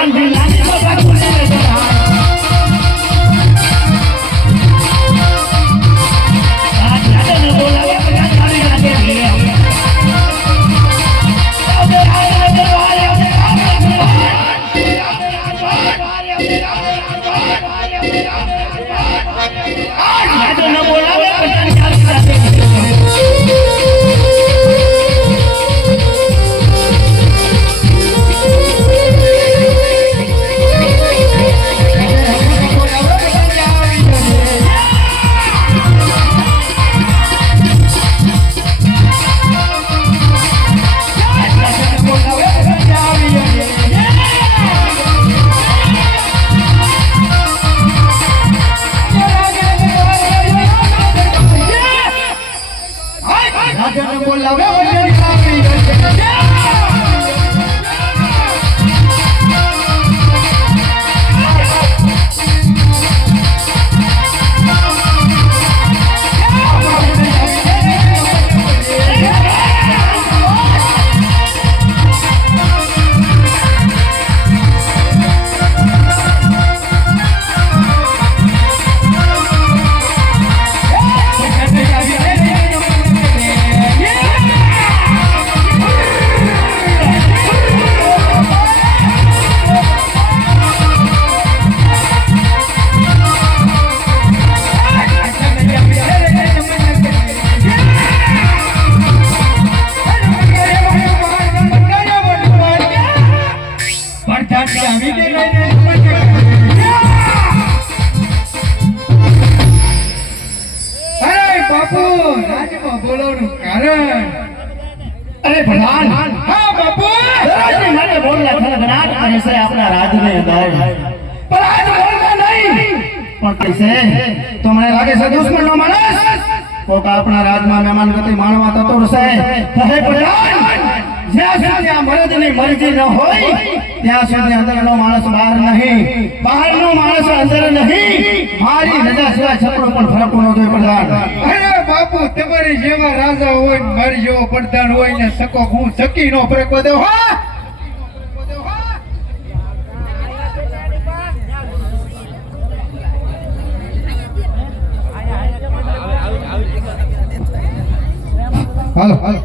પ્રધાન પણ છે તો મને લાગે છે દુશ્મનનો માણસ. કોક આપણા રાજમાં મહેમાન ગતિ માણવા થતો હશે. કહે પ્રધાન, જ્યાં સુધી આ મરદની મરજી ન હોય ત્યાં સુધી અંદરનો માણસ બહાર નહીં બહારનો માણસ અંદર નહીં મારી રજા સિવાય છપડો પણ ફરકવું ન જોઈએ પ્રધાન બાપુ તમારી જેવા રાજા હોય મારી જેવો હોય ને સકો હું સકી નો ફરક દે હા હાલો. હાલો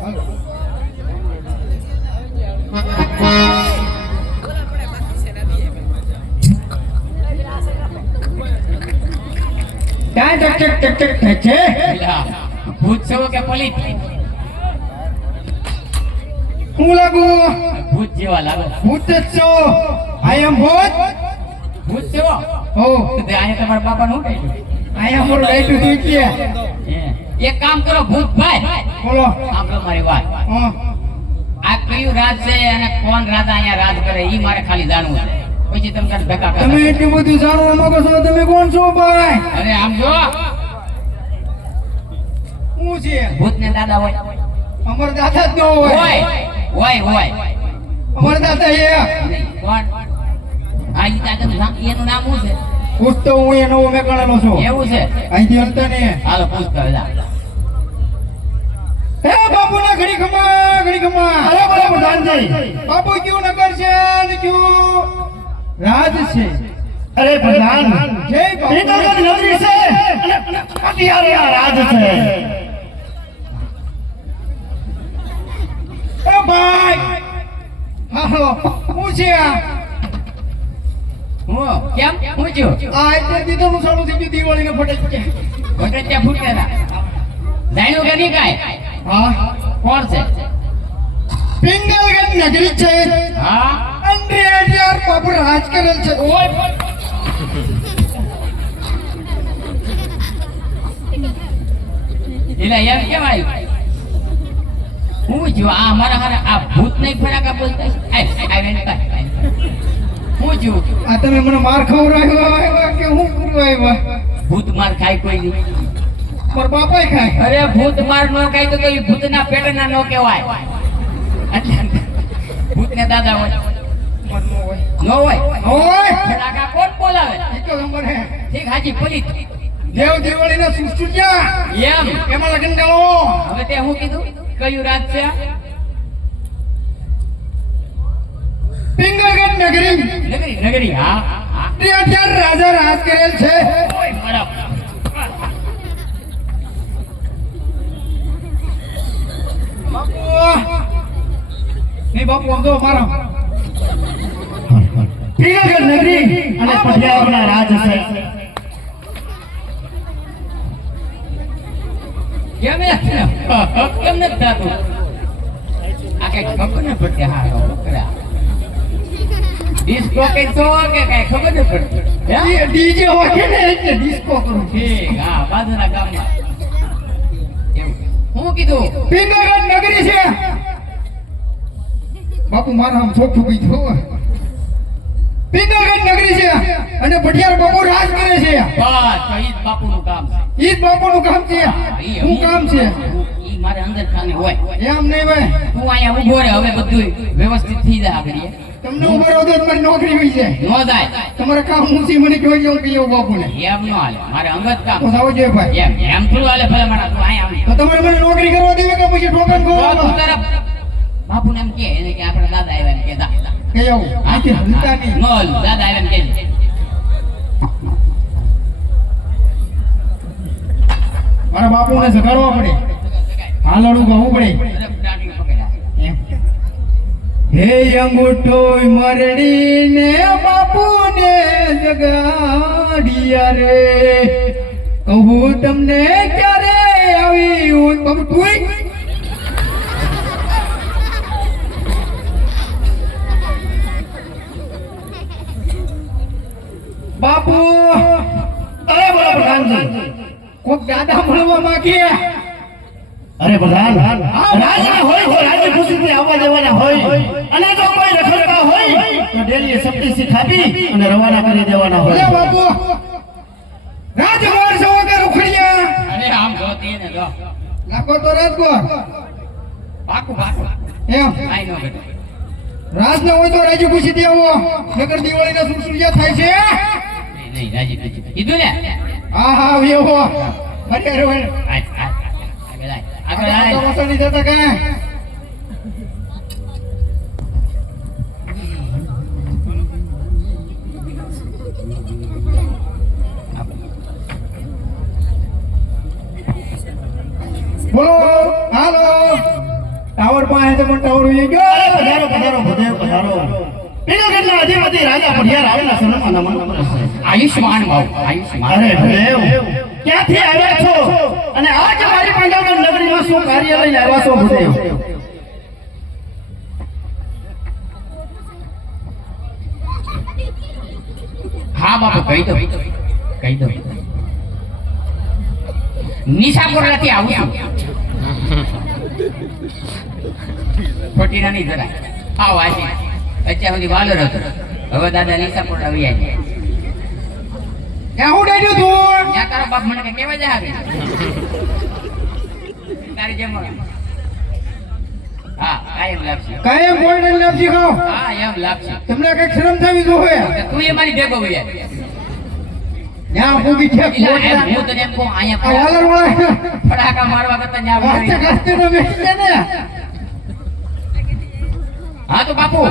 ક્યાં ચક ચક ચક થાય છે? ભૂત છો કે પલિત હું લાગુ? ભૂત જેવા લાગો. ભૂત જ છો આઈ એમ ભૂત ભૂત છો? ઓ તે તમારા બાપા નું મોર કે એક કામ કરો ભૂત ભાઈ. બોલો. સાંભળો મારી વાત. આ કયું રાજ છે અને કોણ રાજા અહીંયા રાજ કરે એ મારે ખાલી જાણવું છે. પછી તમે કાંઈ ભેગા તમે કરો એટલું બધું જાણવા માંગો છો તમે કોણ છો ભાઈ? અરે આમ જો. હું છે? ભૂત ને દાદા હોય. અમર દાદા જ ન હોય. હોય. હોય હોય. અમર દાદા એ. કોણ? આ ઈ દાદાનું એનું નામ શું છે? પૂછતો હું એનો મેં ગણેલો છું. એવું છે? અહીંથી અંતર ને. હાલો પૂછતો જા હે બાપુ ઘડી ખમા ઘડી ખમા. અરે બોલો પ્રધાનજી બાપુ કયું નગર છે? ને કયું રાજ છે? અરે પ્રધાન જય બાપુ. પિંગલગઢ નગરી છે. અને પટિયાળા રાજ છે. એ ભાઈ. હાલો હું છે આ? હું? કેમ? હું છું? આ એટલે દીધો નું ચાલુ થઈ ગયું દિવાળીને ફટે છે ભગત્યા ફૂટેલા. જાણ્યું કે નહીં કાંઈ હા? કોણ છે? પિંગલગઢ નગરી છે. હા? અંડે બાપુ રાજ કરેલ છે. એટલે એમ કેવાય હું જો આ મારા હારે આ ભૂત નહીં ફરાકા બોલતા આય, આય. હું જો આ તમે મને માર ખવડાવ્યો આવ્યા કે હું કરું આવ્યો? ભૂત માર ખાય કોઈ નહીં. મારા બાપાએ ખાય અરે ભૂત માર નો ખાય તો કઈ પેટ ના નો કહેવાય. ભૂત ને દાદા હોય. નો હોય? નો હોય? ફટાકા કોણ બોલાવે? એ તો નંબર હે. ઠીક હાજી પલિત દેવ દેવળી ના સુસ્તુજ્યા એમ. એમાં લગન ગાળો. હવે તે હું કીધું? કયું રાત છે? પિંગલગઢ નગરી. નગરી નગરી હા રાજા રાજ કરેલ છે. નહીં બાપુ આમ જો મારા પીગળગઢ નગરી અને પટિયાળાના રાજ છે. કેમ કેમ નથી થતું? આ કઈ ખબર ન પડતી. હા બકરા ડિસ્કો કઈ તો કે કઈ ખબર ન પડતી? હે? ડીજે વાગે ને એટલે ડિસ્કો કરું ઠીક હા બાજુના ગામમાં. હું કીધું? નગરી છે. બાપુ મારા આમ ચોખ્ખું કીધું પિંગળગઢ નગરી છે અને પટિયાર બાપુ રાજ કરે છે. બસ ઈ જ બાપુનું કામ છે. ઈ કામ છે. ઈ શું કામ છે? ઈ મારે અંદર ખાને હોય. એમ નહીં ભાઈ તું અહીંયા ઊભો રહે હવે બધું વ્યવસ્થિત થઈ જાય આગળ તમને ઊભા રહો તો તમારી નોકરી હોય છે. નો જાય. તમારે કામ ઊંચી મને કહી એવું બાપુને. એમ નો હાલે. મારે અંગત કામ તો જાવ જોઈએ ભાઈ. એમ એમ થોડું હાલે ભલે મારા તું અહીંયા તો તમારે મને નોકરી કરવા દેવી કે પછી ટોકન તું તારા બાપુને નામ કે એને કે આપણે દાદા આવ્યા એમ કેતા. કે આવું આથી હલતા નહીં નો દાદા આવ્યા એમ કે મારા બાપુને જગાડવા પડે. હાલડું ગાવું પડે. હે અંગૂઠો મરડીને બાપુને જગાડિયા રે. કહું તમને ક્યારે આવી હું બાપુ તું બાપુ અરે બોલો પ્રધાનજી કોક દાદા મળવા માંગીએ? અરે પ્રધાન રાજા હોય તો રાજ્ય ખુશીથી આવવા દેવાના હોય. અને જો કોઈ રખડતા હોય તો ડેલીએ સપટી શીખાવી અને રવાના કરી દેવાના હોય. બાપુ રાજકુમાર છો કે રૂખડિયા? અરે આમ જોતી ને જો. લાખો તો રાજકોર પાકું પાકું. એમ. આઈ નો બેટા રાજ ન હોય તો રાજુ ખુશી થી આવો. નગર દિવાળી ના સુરસુરિયા થાય છે. નહીં, રાજી કીધું. ને? હા હા આગળ આગળ જતા બોલો હાલો. ટાવર પાસે છે પણ ટાવર ઉઈ ગયો. પધારો પધારો પધારો ભદેવ પધારો પીગળગઢના અધિપતિ રાજા પઢિયાર આવેલા છે નમન નમન આયુષ્માન ભાવ આયુષ્માન અરે ભદેવ ક્યાંથી આવ્યા છો? અને આજ મારી પંજાબગઢ નગરીમાં શું કાર્ય લઈને આવ્યા છો ભદેવ હા બાપુ, કહી દો કહી દો નિશાપુર નથી આવું છું. ખોટી નાની જરા આવો આજે. અત્યાર સુધી વાલર હતો હવે દાદા નિશાપુર આવી જાય ક્યાં હું ડેડ્યું તું ત્યાં તારો બાપ મને કેવા જાય આવે તારી જેમ હા કાયમ લાગશે. કાયમ ગોલ્ડન લાપસી ખાઓ હા? એમ લાગશે. તમને કંઈક શરમ થવી જોઈએ તું એ મારી ભેગો હોય ત્યાં પૂગી છે હું તને એમ કહું અહીંયા ફટાકા મારવા કરતા વાસ્તે ને. હા તો બાપુ.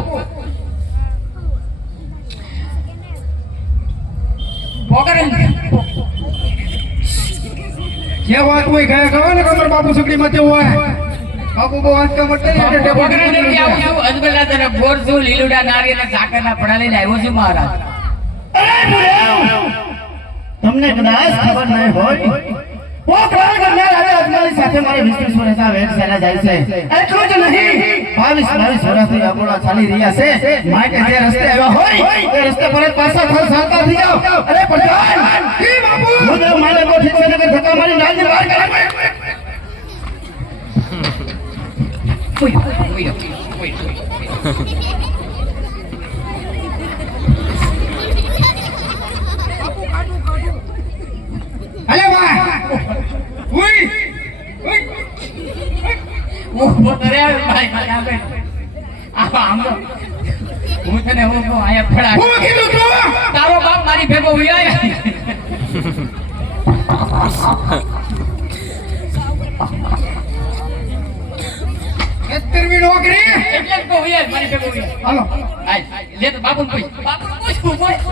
જે વાત હોય ગયા ખબર ને ખબર બાપુ સુકડી મતે હોય. બાપુ બહુ વાત કરી એટલે બોર છું લીલુડા નારી અને સાકરના પડા લઈને આવ્યો છું મહારાજ. તમને કદાચ ખબર નહીં હોય. પોખરણ કરનાર રાજા અજમાલી સાથે મારે વીસ વીસ વર્ષ આ વેટ જાય છે. એટલું જ નહીં. બાવીસ બાવીસ વર્ષથી અબોલા ચાલી રહ્યા છે. માટે જે રસ્તે આવ્યા હોય એ રસ્તે પર પાછા ફર ચાલતા થઈ જાઓ. અરે પ્રધાન ઈ બાપુ? ભૂદેવ મારે કોઠી છે નગર ધક્કા મારી રાજની બહાર કાઢે. ઉઈ, ઉઈ, ઉઈ, ઉઈ. અલે વાહ ઉઈ ઉઈ ઊભો તો રે ભાઈ મારે આવે. આમ આમ હું તને હું કહું આયા ફળા હું કીધું તું? તારો બાપ મારી ભેગો હોય. અત્તરવી નોકરી? એટલે કહું હોય મારી ભેગો હોય હાલો. આય લે તો બાપુ પૂછ. બાપુ પૂછ પૂછ બાપુ.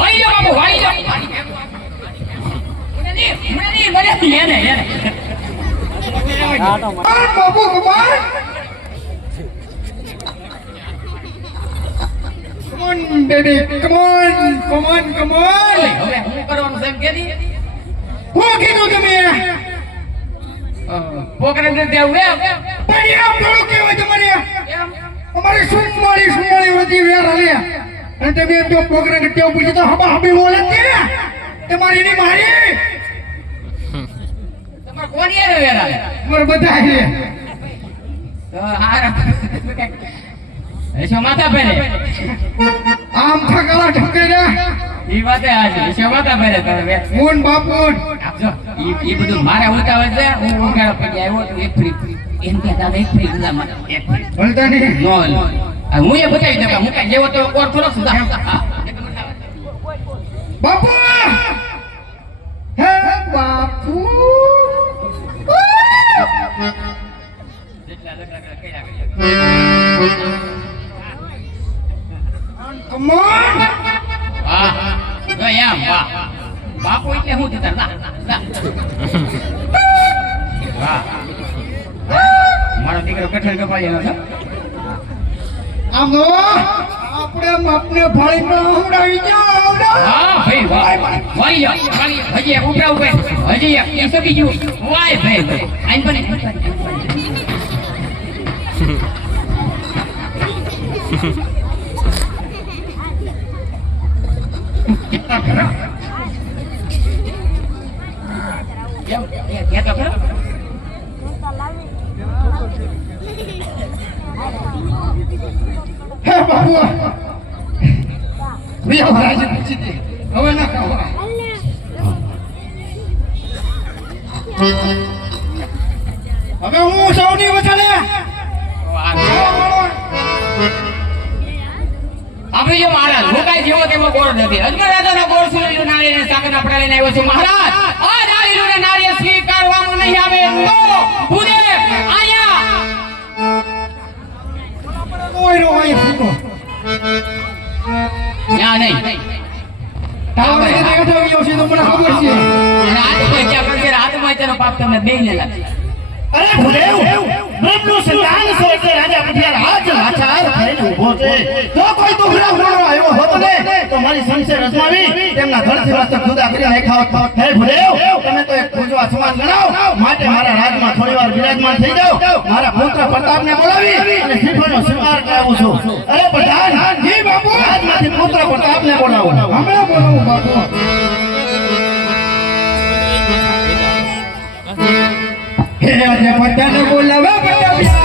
હોય બાપુ લો મને નહીં મને નહીં મને એને થોડું કહેવાય તમારે અમારી સુનમાળી સુનમાળી વધી વેર હાલે તમે એમ જો તો હબા હબી બોલે તમારી ની મારી તમારે વેરા અમારે બધા છે તો હારા. પહેરે આમ થકાલા ઠંકેરા ઈ વાતે આજે એસો પહેરે તમે? મોન બાપુન. આપજો ઈ બધું મારે ઉતાવળ છે. હું ઉગાડો પછી આવ્યો તો એક ફ્રી એમ કે દાદા એક ફ્રી ગુલામ એક ફ્રી બોલતા નહીં નો. નો હું એ બતાવી દઉં હું કઈ જેવો તો ઓર થોડો સુધા બાપુ! હે બાપુ! જો એમ વાહ વાહ મારો દીકરો કઠણ કપાઈ છે આમ તો આપણે બાપને ભાઈ ન ઉડાવી જાઓ હા, ભાઈ વાય વાય. હજી એક ઉપરા ઉપર હજી એ સકી ગયું વાય ભાઈ આઈન બને? હવે હું સૌની વચાલે આપણે જો મહારાજ લોકાય જેવો તેવો ગોળ નથી. અજમલ રાજાનો ગોળ સુરેલું નાળિયેર સાકરના પડા લઈને આવ્યો છું. મહારાજ આ નાળિયેરને નાળિયેર સ્વીકારવામાં નહીં આવે. તો ભૂદેવ આયા. ઓયરો હોય ફૂટો. ના નહીં. તાવડે ગયો છે તો મને ખબર છે. આત્મહત્યા કરશે? આત્મહત્યાનો પાપ તમને બેયને લાગશે અરે ભૂદેવ, બ્રહ્મનું સંતાન છે એટલે રાજા પટિયાલ આજ લાચાર થઈને ઊભો છે. જો કોઈ દુખડા હોવાનો આવ્યો હોત ને, તો મારી સંસે રજમાવી તેમના ધરથી વાસ્તવ જુદા કરી નાખ્યા હે ભૂદેવ, તમે તો એક પૂજવા સમાન ગણાવ. માટે મારા રાજમાં થોડીવાર વિરાજમાન થઈ જાવ મારા પુત્ર પ્રતાપને બોલાવી અને શ્રીફળનો સ્વીકાર કરાવું છું. અરે પ્રધાન જી બાપુ, રાજમાંથી પુત્ર પ્રતાપને બોલાવો. હમણાં બોલાવું, બાપુ. હે એટલે બધાને બોલાવા. બધા